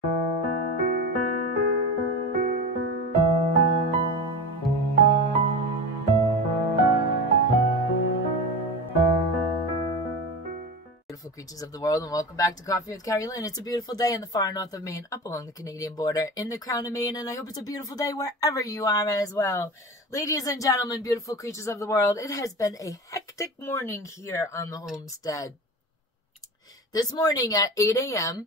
Beautiful creatures of the world, and welcome back to Coffee with Kerri-Lynn. It's a beautiful day in the far north of Maine, up along the Canadian border, in the crown of Maine, and I hope it's a beautiful day wherever you are as well. Ladies and gentlemen, beautiful creatures of the world, it has been a hectic morning here on the homestead. This morning at 8 a.m.,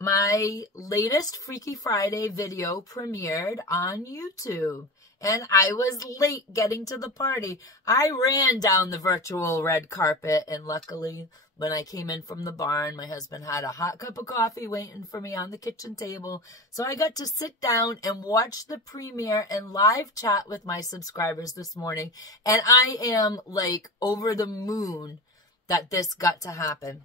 my latest Freaky Friday video premiered on YouTube. And I was late getting to the party. I ran down the virtual red carpet, and luckily, when I came in from the barn, my husband had a hot cup of coffee waiting for me on the kitchen table. So I got to sit down and watch the premiere and live chat with my subscribers this morning. And I am like over the moon that this got to happen.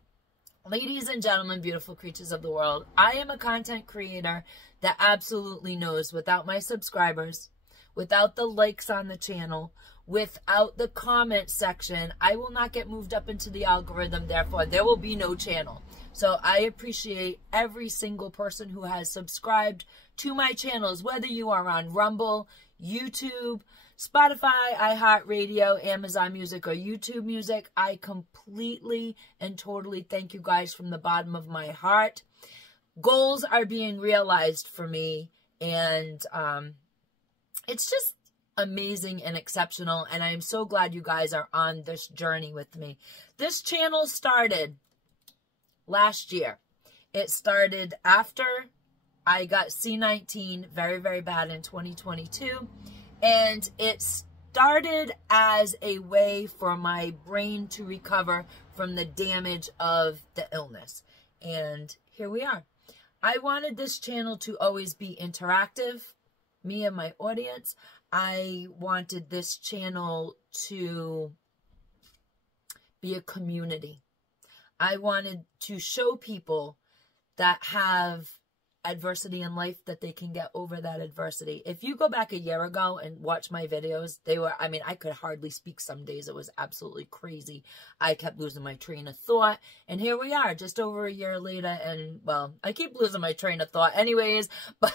Ladies and gentlemen, beautiful creatures of the world, I am a content creator that absolutely knows without my subscribers, without the likes on the channel, without the comment section, I will not get moved up into the algorithm. Therefore, there will be no channel. So I appreciate every single person who has subscribed to my channels, whether you are on Rumble, YouTube, Spotify, iHeartRadio, Amazon Music, or YouTube Music. I completely and totally thank you guys from the bottom of my heart. Goals are being realized for me, and it's just amazing and exceptional, and I am so glad you guys are on this journey with me. This channel started last year. It started after I got C19 very, very bad in 2022, and it started as a way for my brain to recover from the damage of the illness, and here we are. I wanted this channel to always be interactive, me and my audience. I wanted this channel to be a community. I wanted to show people that have adversity in life that they can get over that adversity. If you go back a year ago and watch my videos, they were, I mean, I could hardly speak some days. It was absolutely crazy. I kept losing my train of thought. And here we are just over a year later. And well, I keep losing my train of thought anyways, but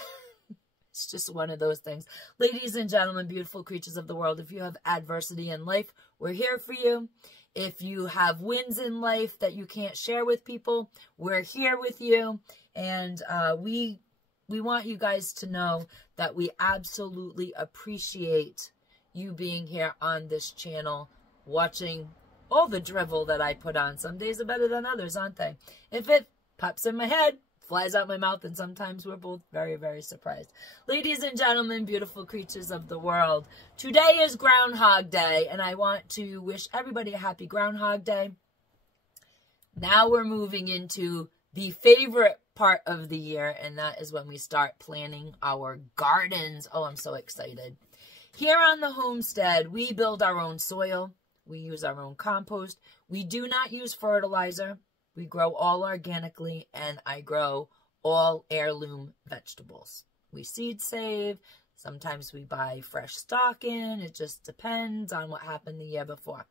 it's just one of those things. Ladies and gentlemen, beautiful creatures of the world, if you have adversity in life, we're here for you. If you have wins in life that you can't share with people, we're here with you. And we want you guys to know that we absolutely appreciate you being here on this channel, watching all the drivel that I put on. Some days are better than others, aren't they? If it pops in my head, flies out my mouth, and sometimes we're both very, very surprised. Ladies and gentlemen, beautiful creatures of the world, today is Groundhog Day, and I want to wish everybody a happy Groundhog Day. Now we're moving into the favorite part of the year, and that is when we start planting our gardens. Oh, I'm so excited. Here on the homestead, we build our own soil. We use our own compost. We do not use fertilizer. We grow all organically, and I grow all heirloom vegetables. We seed save. Sometimes we buy fresh stock in. It just depends on what happened the year before.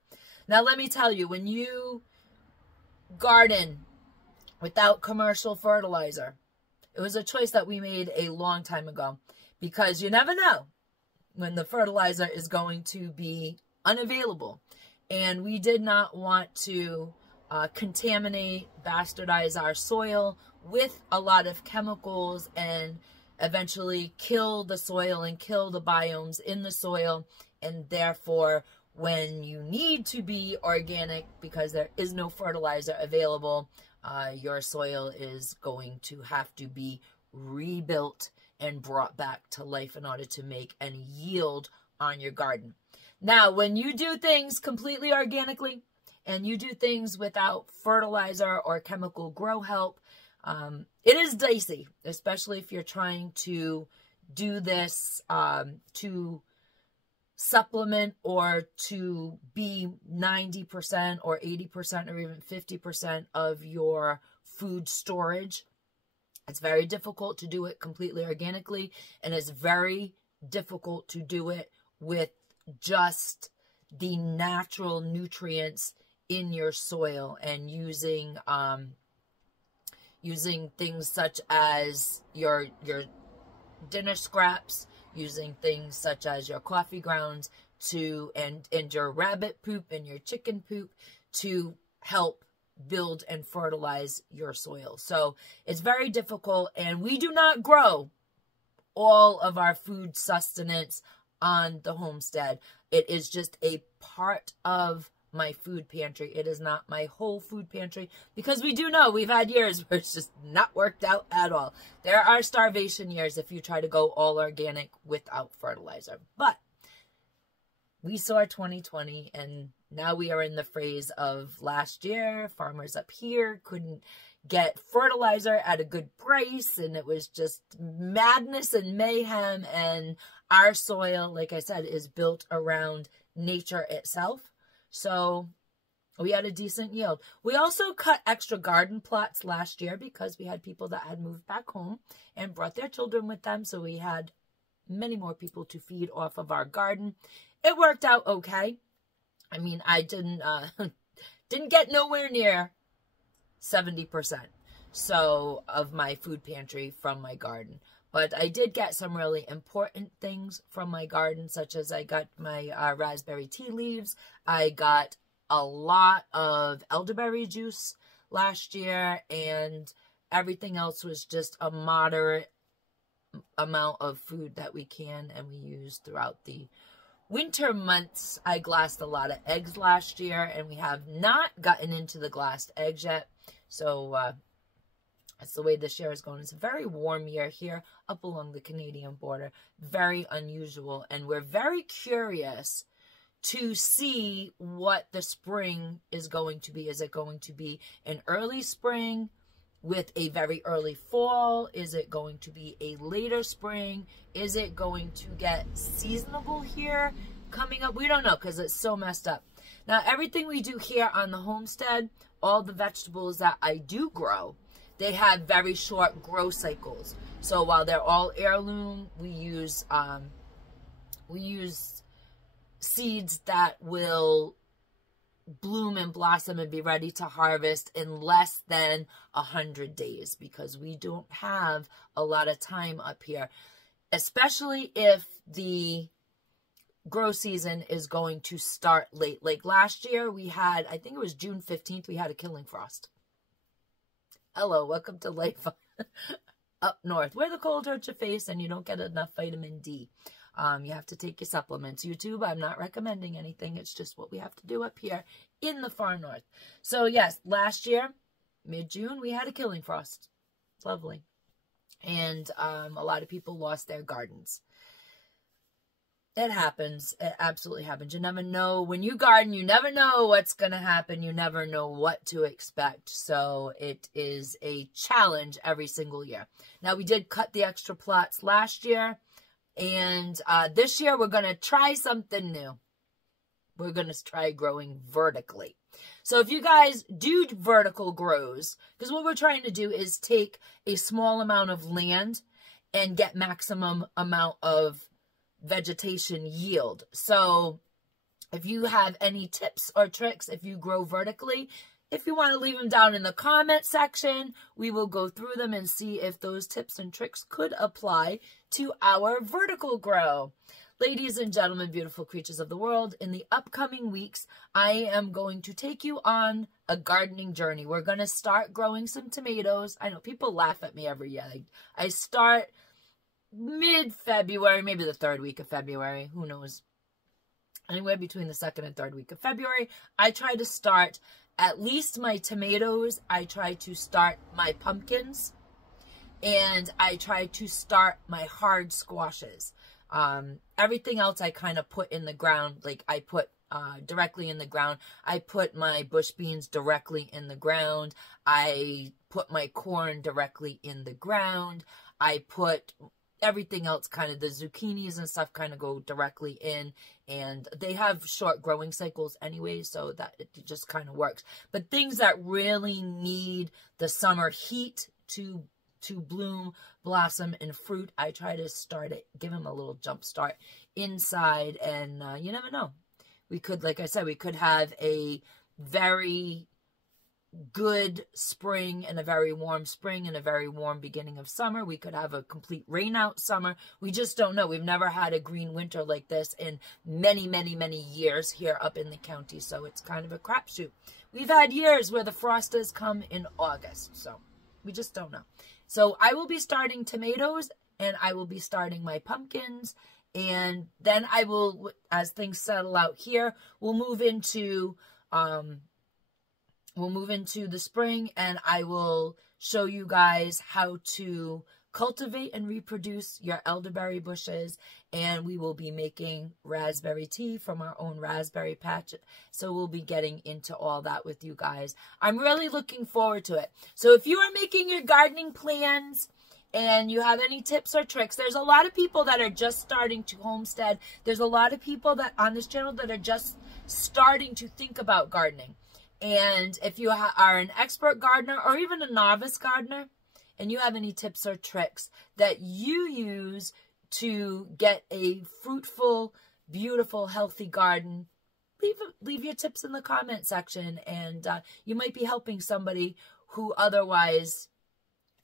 Now, let me tell you, when you garden without commercial fertilizer, it was a choice that we made a long time ago, because you never know when the fertilizer is going to be unavailable. And we did not want to contaminate, bastardize our soil with a lot of chemicals and eventually kill the soil and kill the biomes in the soil. And therefore, when you need to be organic because there is no fertilizer available, your soil is going to have to be rebuilt and brought back to life in order to make any yield on your garden. Now, when you do things completely organically, and you do things without fertilizer or chemical grow help, it is dicey, especially if you're trying to do this to supplement or to be 90% or 80% or even 50% of your food storage. It's very difficult to do it completely organically, and it's very difficult to do it with just the natural nutrients in your soil and using using things such as your dinner scraps, using things such as your coffee grounds and your rabbit poop and your chicken poop to help build and fertilize your soil. So it's very difficult, and we do not grow all of our food sustenance on the homestead. It is just a part of my food pantry. It is not my whole food pantry, because we do know we've had years where it's just not worked out at all. There are starvation years if you try to go all organic without fertilizer. But we saw 2020, and now we are in the phase of last year. Farmers up here couldn't get fertilizer at a good price, and it was just madness and mayhem. And our soil, like I said, is built around nature itself. So we had a decent yield. We also cut extra garden plots last year because we had people that had moved back home and brought their children with them. So we had many more people to feed off of our garden. It worked out okay. I mean, I didn't get nowhere near 70% so of my food pantry from my garden. But I did get some really important things from my garden, such as I got my raspberry tea leaves. I got a lot of elderberry juice last year, and everything else was just a moderate amount of food that we can and we use throughout the winter months. I glassed a lot of eggs last year, and we have not gotten into the glassed eggs yet. So that's the way this year is going. It's a very warm year here up along the Canadian border. Very unusual. And we're very curious to see what the spring is going to be. Is it going to be an early spring with a very early fall? Is it going to be a later spring? Is it going to get seasonable here coming up? We don't know, because it's so messed up. Now, everything we do here on the homestead, all the vegetables that I do grow, they have very short grow cycles. So while they're all heirloom, we use seeds that will bloom and blossom and be ready to harvest in less than 100 days, because we don't have a lot of time up here, especially if the grow season is going to start late. Like last year we had, I think it was June 15th, we had a killing frost. Hello, welcome to life up north, where the cold hurts your face and you don't get enough vitamin D. You have to take your supplements. YouTube, I'm not recommending anything. It's just what we have to do up here in the far north. So yes, last year, mid-June, we had a killing frost. It's lovely. And a lot of people lost their gardens. It happens. It absolutely happens. You never know. When you garden, you never know what's going to happen. You never know what to expect. So it is a challenge every single year. Now, we did cut the extra plots last year. And this year, we're going to try something new. We're going to try growing vertically. So if you guys do vertical grows, because what we're trying to do is take a small amount of land and get maximum amount of vegetation yield. So if you have any tips or tricks, if you grow vertically, if you want to leave them down in the comment section, we will go through them and see if those tips and tricks could apply to our vertical grow. Ladies and gentlemen, beautiful creatures of the world, in the upcoming weeks, I am going to take you on a gardening journey. We're going to start growing some tomatoes. I know people laugh at me every year. I start mid-February, maybe the third week of February, who knows, anywhere between the second and third week of February. I try to start at least my tomatoes, I try to start my pumpkins, and I try to start my hard squashes. Everything else I kind of put in the ground, like I put directly in the ground. I put my bush beans directly in the ground. I put my corn directly in the ground. I put everything else, kind of the zucchinis and stuff, kind of go directly in, and they have short growing cycles anyway, so that it just kind of works. But things that really need the summer heat to bloom, blossom, and fruit, I try to start it, give them a little jump start inside, and you never know. We could, like I said, we could have a very good spring and a very warm spring and a very warm beginning of summer. We could have a complete rain out summer. We just don't know. We've never had a green winter like this in many, many, many years here up in the county. So it's kind of a crapshoot. We've had years where the frost has come in August. So we just don't know. So I will be starting tomatoes and I will be starting my pumpkins. And then I will, as things settle out here, we'll move into the spring, and I will show you guys how to cultivate and reproduce your elderberry bushes, and we will be making raspberry tea from our own raspberry patch. So we'll be getting into all that with you guys. I'm really looking forward to it. So if you are making your gardening plans and you have any tips or tricks, there's a lot of people that are just starting to homestead. There's a lot of people that on this channel that are just starting to think about gardening. And if you are an expert gardener or even a novice gardener, and you have any tips or tricks that you use to get a fruitful, beautiful, healthy garden, leave your tips in the comment section, and you might be helping somebody who otherwise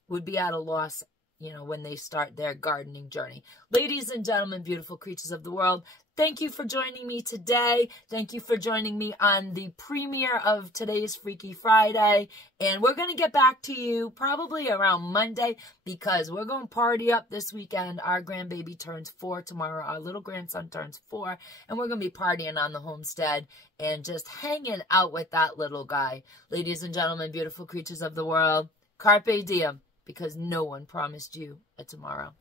would be at a loss, you know, when they start their gardening journey. Ladies and gentlemen, beautiful creatures of the world, thank you for joining me today. Thank you for joining me on the premiere of today's Freaky Friday. And we're going to get back to you probably around Monday because we're going to party up this weekend. Our grandbaby turns 4 tomorrow. Our little grandson turns 4. And we're going to be partying on the homestead and just hanging out with that little guy. Ladies and gentlemen, beautiful creatures of the world, carpe diem, because no one promised you a tomorrow.